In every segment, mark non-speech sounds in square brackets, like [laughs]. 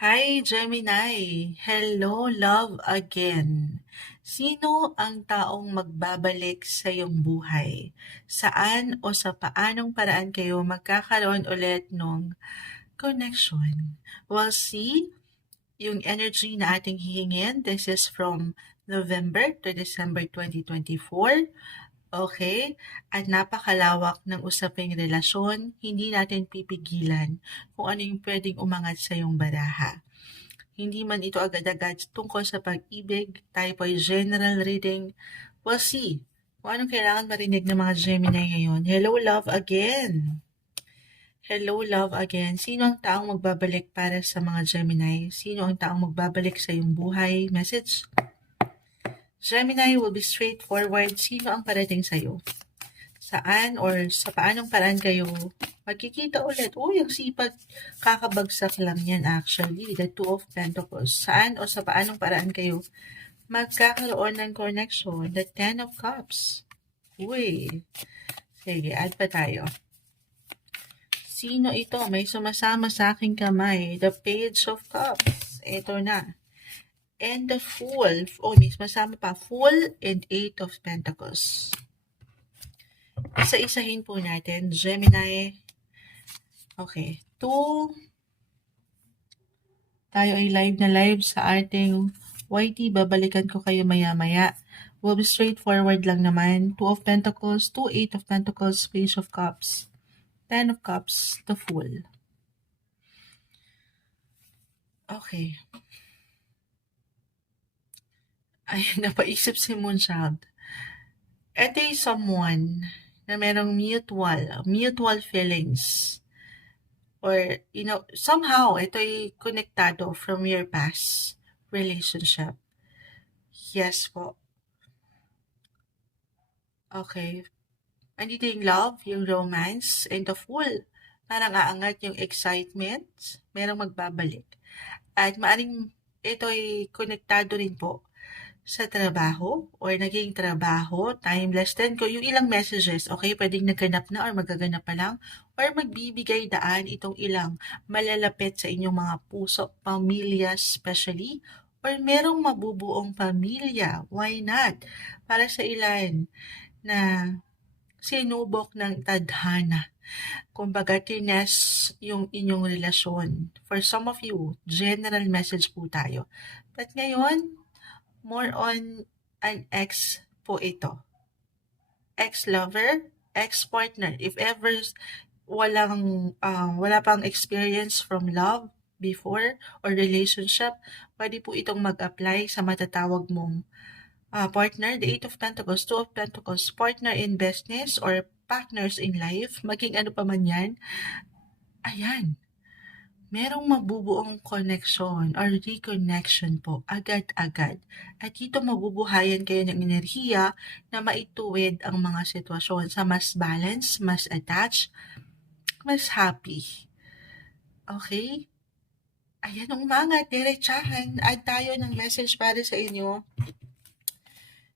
Hi, Gemini! Hello, love again! Sino ang taong magbabalik sa iyong buhay? Saan o sa paanong paraan kayo magkakaroon ulit ng connection? Well, see, yung energy na ating hihingin, this is from November to December 2024. Okay? At napakalawak ng usaping relasyon, hindi natin pipigilan kung ano yung pwedeng umangat sa iyong baraha. Hindi man ito agad-agad tungkol sa pag-ibig, tayo po ay general reading. We'll see kung anong kailangan marinig ng mga Gemini ngayon. Hello, love again! Hello, love again. Sino ang taong magbabalik para sa mga Gemini? Sino ang taong magbabalik sa iyong buhay? Message? Gemini will be straightforward. Sino ang parating sa'yo? Saan or sa paanong paraan kayo magkikita ulit? Uy, ang sipag kakabagsak lang yan actually. The Two of Pentacles. Saan o sa paanong paraan kayo magkakaroon ng connection? The Ten of Cups. Uy. Sige, add pa tayo. Sino ito? May sumasama sa aking kamay. The Page of Cups. Ito na and the Fool. Oh, masama pa. Fool and Eight of Pentacles. Isa-isahin po natin. Gemini. Okay. Two. Tayo ay live na live sa ating YT. Babalikan ko kayo maya-maya. We'll be straightforward lang naman. Two of Pentacles, two Eight of Pentacles, Page of Cups, Ten of Cups, the Fool. Okay. Ay, [laughs] napaisip si Moonchild. Ito ay someone na merong mutual, mutual feelings. Or, you know, somehow, ito ay konektado from your past relationship. Yes po. Okay. Andito yung love, yung romance, and the fool. Parang aangat yung excitement, merong magbabalik. At maaring ito ay konektado rin po sa trabaho or naging trabaho, timeless din ko yung ilang messages, okay, pwedeng nagganap na or magaganap pa lang or magbibigay daan itong ilang malalapit sa inyong mga puso, pamilya especially, or merong mabubuong pamilya, why not? Para sa ilan na sinubok ng tadhana. Kumbaga, tines yung inyong relasyon. For some of you, general message po tayo. But ngayon, more on an ex po ito. Ex-lover, ex-partner. If ever walang, um, wala pang experience from love before or relationship, pwede po itong mag-apply sa matatawag mong uh, partner, the Eight of Pentacles, Two of Pentacles, partner in business or partners in life, maging ano pa man yan. Ayan, merong mabubuong connection or reconnection po agad-agad. At dito mabubuhayan kayo ng enerhiya na maituwid ang mga sitwasyon sa mas balance, mas attached, mas happy. Okay? Ayan, umangat, diretsahan. Add tayo ng message para sa inyo.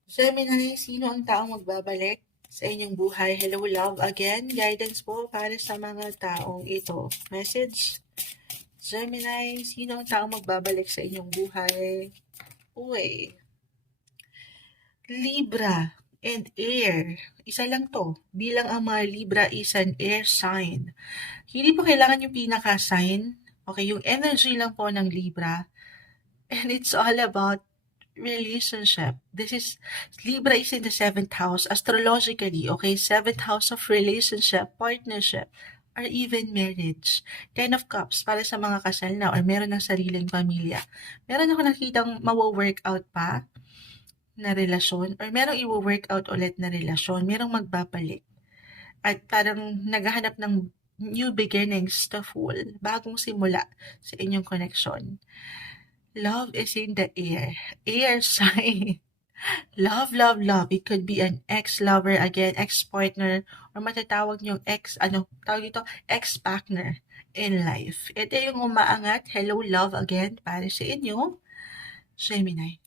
Gemini, sino ang taong magbabalik sa inyong buhay? Hello, love again. Guidance po para sa mga taong ito. Message Gemini, sino ang taong magbabalik sa inyong buhay? Uy. Libra and air. Isa lang to. Bilang ang mga Libra is an air sign. Hindi po kailangan yung pinaka-sign. Okay, yung energy lang po ng Libra. And it's all about relationship. This is, Libra is in the seventh house, astrologically, okay? Seventh house of relationship, partnership, or even marriage. Ten of Cups para sa mga kasal na or meron ng sariling pamilya. Meron ako nakitang mawo-workout pa na relasyon or merong i-workout ulit na relasyon, merong magbabalik. At parang naghahanap ng new beginnings to full, bagong simula sa inyong connection. Love is in the air. Air sign. Love, love, love. It could be an ex-lover again, ex-partner, or matatawag niyong ex, ano, tawag ito, ex-partner in life. Ito yung umaangat. Hello, love again, para sa inyo, Gemini.